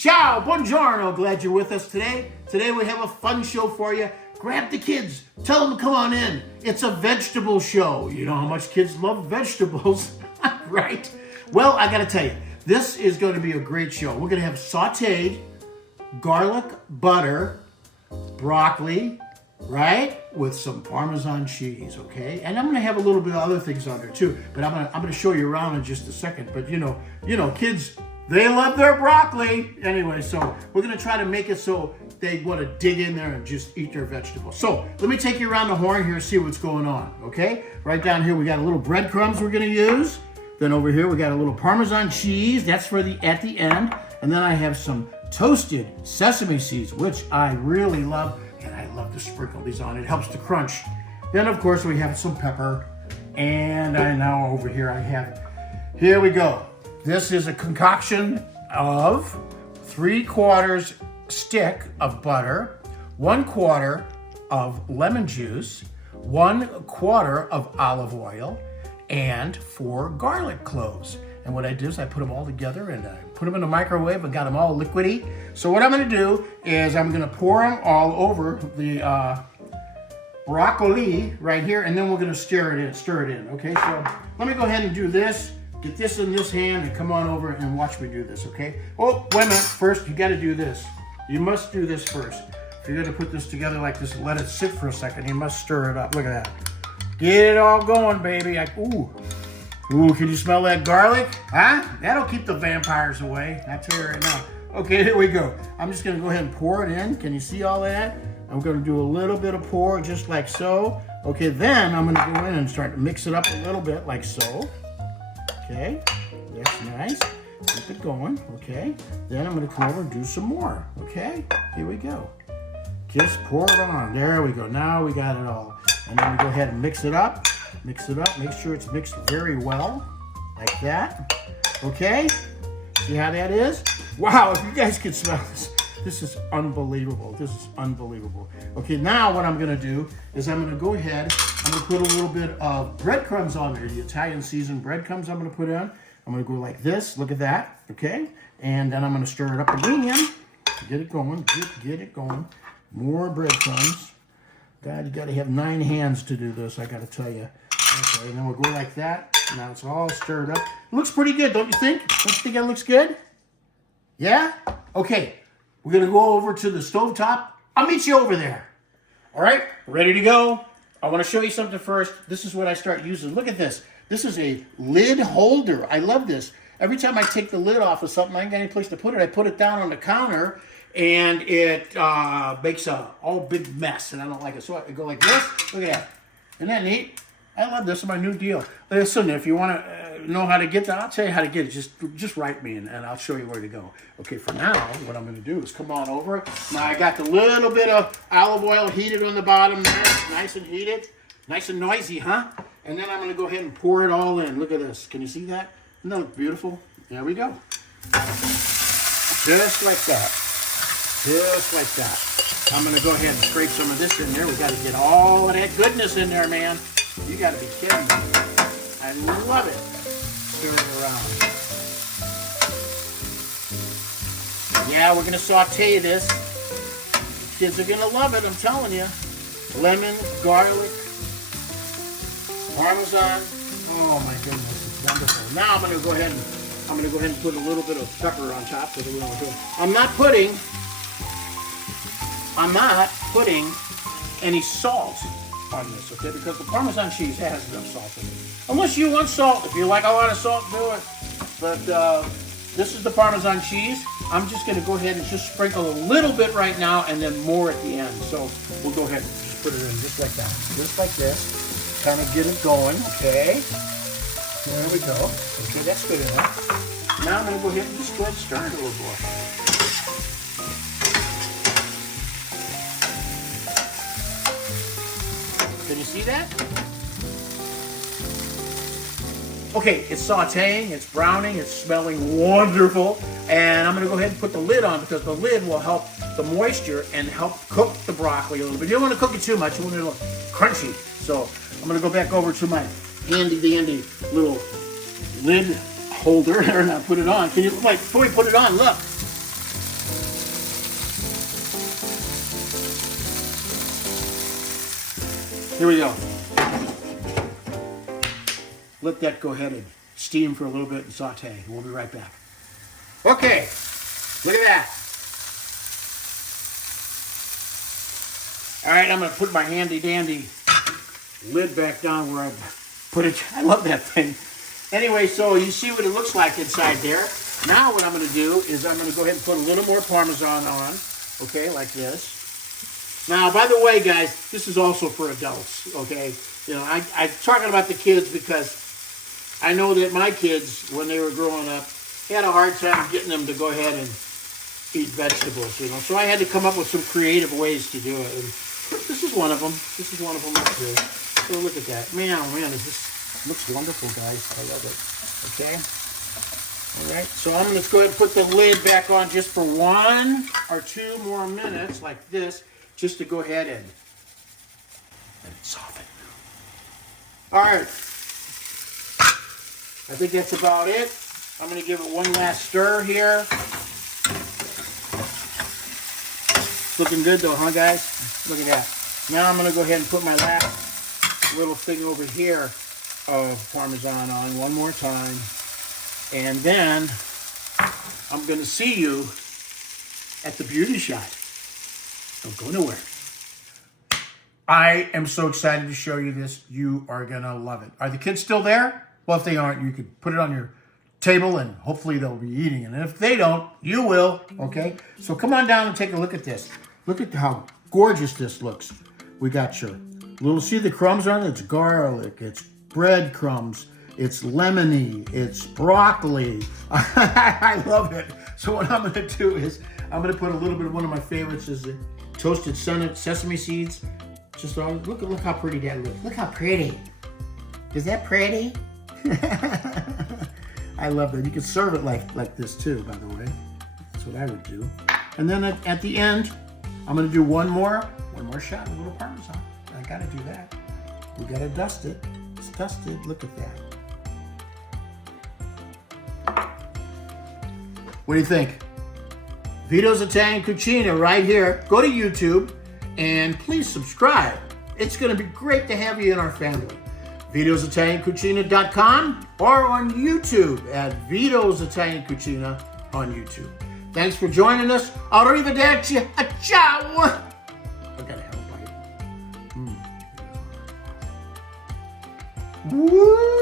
Ciao, buongiorno, glad you're with us today. Today we have a fun show for you. Grab the kids, tell them to come on in. It's a vegetable show. You know how much kids love vegetables, right? Well, I gotta tell you, this is gonna be a great show. We're gonna have sauteed, garlic butter, broccoli, right? With some Parmesan cheese, okay? And I'm gonna have a little bit of other things on there too, but I'm gonna show you around in just a second. But you know, kids, they love their broccoli. Anyway, so we're gonna try to make it so they wanna dig in there and just eat their vegetables. So let me take you around the horn here and see what's going on, okay? Right down here, we got a little breadcrumbs we're gonna use. Then over here, we got a little Parmesan cheese. That's for at the end. And then I have some toasted sesame seeds, which I really love. And I love to sprinkle these on. It helps to crunch. Then, of course, we have some pepper. And now over here here we go. This is a concoction of 3/4 stick of butter, 1/4 of lemon juice, 1/4 of olive oil, and 4 garlic cloves. And what I do is I put them all together and I put them in the microwave and got them all liquidy. So what I'm gonna do is I'm gonna pour them all over the broccoli right here, and then we're gonna stir it in, okay? So let me go ahead and do this. Get this in this hand and come on over and watch me do this, okay? Oh, wait a minute. First, you gotta do this. You must do this first. If you're gonna put this together like this and let it sit for a second, you must stir it up. Look at that. Get it all going, baby. Ooh, can you smell that garlic? Huh? That'll keep the vampires away. I tell you right now. Okay, here we go. I'm just gonna go ahead and pour it in. Can you see all that? I'm gonna do a little bit of pour, just like so. Okay, then I'm gonna go in and start to mix it up a little bit, like so. Okay, that's nice. Keep it going, okay? Then I'm gonna come over and do some more, okay? Here we go. Just pour it on. There we go. Now we got it all. And then we go ahead and mix it up. Mix it up. Make sure it's mixed very well, like that. Okay? See how that is? Wow, if you guys can smell this. This is unbelievable. This is unbelievable. Okay, now what I'm gonna do is I'm gonna go ahead, I'm gonna put a little bit of breadcrumbs on there, the Italian seasoned breadcrumbs I'm gonna put in. I'm gonna go like this, look at that, okay? And then I'm gonna stir it up again. Get it going, get it going. More breadcrumbs. God, you gotta have 9 hands to do this, I gotta tell you. Okay, and then we'll go like that. Now it's all stirred up. It looks pretty good, don't you think? Don't you think that looks good? Yeah? Okay. We're gonna go over to the stovetop. I'll meet you over there. All right, ready to go? I wanna show you something first. This is what I start using. Look at this. This is a lid holder. I love this. Every time I take the lid off of something, I ain't got any place to put it. I put it down on the counter and it makes a all big mess and I don't like it. So I go like this, look at that. Isn't that neat? I love this, it's my new deal. Listen, if you want to know how to get that, I'll tell you how to get it. Just write me and I'll show you where to go. Okay, for now, what I'm going to do is come on over. Now I got the little bit of olive oil heated on the bottom there. Nice and heated. Nice and noisy, huh? And then I'm going to go ahead and pour it all in. Look at this. Can you see that? Isn't that look beautiful? There we go. Just like that. Just like that. I'm going to go ahead and scrape some of this in there. We got to get all of that goodness in there, man. You got to be kidding me. I love it. Stir it around. Yeah, we're going to saute this. Kids are going to love it, I'm telling you. Lemon, garlic, Parmesan. Oh my goodness, it's wonderful. Now I'm going to go ahead and put a little bit of pepper on top. I'm not putting any salt on this, okay? Because the Parmesan cheese has enough salt in it. Unless you want salt. If you like a lot of salt, do it. But this is the Parmesan cheese. I'm just going to go ahead and just sprinkle a little bit right now and then more at the end. So we'll go ahead and just put it in just like that. Just like this. Kind of get it going, okay? There we go. Okay, that's good enough. Now I'm going to go ahead and just go ahead and stir it a little more. Can you see that? Okay, it's sauteing, it's browning, it's smelling wonderful. And I'm gonna go ahead and put the lid on because the lid will help the moisture and help cook the broccoli a little bit. You don't want to cook it too much, you want it a little crunchy. So I'm gonna go back over to my handy dandy little lid holder there and I'll put it on. Can you, like, before we put it on, look. Here we go. Let that go ahead and steam for a little bit and saute. We'll be right back. Okay, look at that. All right, I'm going to put my handy dandy lid back down where I put it. I love that thing. Anyway, so you see what it looks like inside there. Now what I'm going to do is I'm going to go ahead and put a little more Parmesan on. Okay, like this. Now, by the way, guys, this is also for adults, okay? You know, I'm talking about the kids because I know that my kids, when they were growing up, had a hard time getting them to go ahead and eat vegetables, you know? So I had to come up with some creative ways to do it. And this is one of them. This is one of them right here. So look at that. Man, oh man, this looks wonderful, guys. I love it. Okay? All right, so I'm going to go ahead and put the lid back on just for 1 or 2 more minutes, like this, just to go ahead and let it soften. All right, I think that's about it. I'm going to give it one last stir here. It's looking good though, huh guys? Look at that. Now I'm going to go ahead and put my last little thing over here of Parmesan on one more time. And then I'm going to see you at the beauty shot. Don't go nowhere. I am so excited to show you this. You are going to love it. Are the kids still there? Well, if they aren't, you could put it on your table and hopefully they'll be eating it. And if they don't, you will, okay? So come on down and take a look at this. Look at how gorgeous this looks. We got your little, see the crumbs on it? It's garlic, it's breadcrumbs, it's lemony, it's broccoli. I love it. So what I'm going to do is I'm going to put a little bit of one of my favorites is the toasted sesame seeds. Just look how pretty that looks. Look how pretty. Is that pretty? I love that. You can serve it like this too, by the way. That's what I would do. And then at the end, I'm going to do one more shot of a little Parmesan. I got to do that. We got to dust it. It's dusted. Look at that. What do you think? Vito's Italian Cucina right here. Go to YouTube and please subscribe. It's going to be great to have you in our family. Vito'sItalianCucina.com or on YouTube at Vito's Italian Cucina on YouTube. Thanks for joining us. Arrivederci. Ciao. I gotta have a bite. Woo!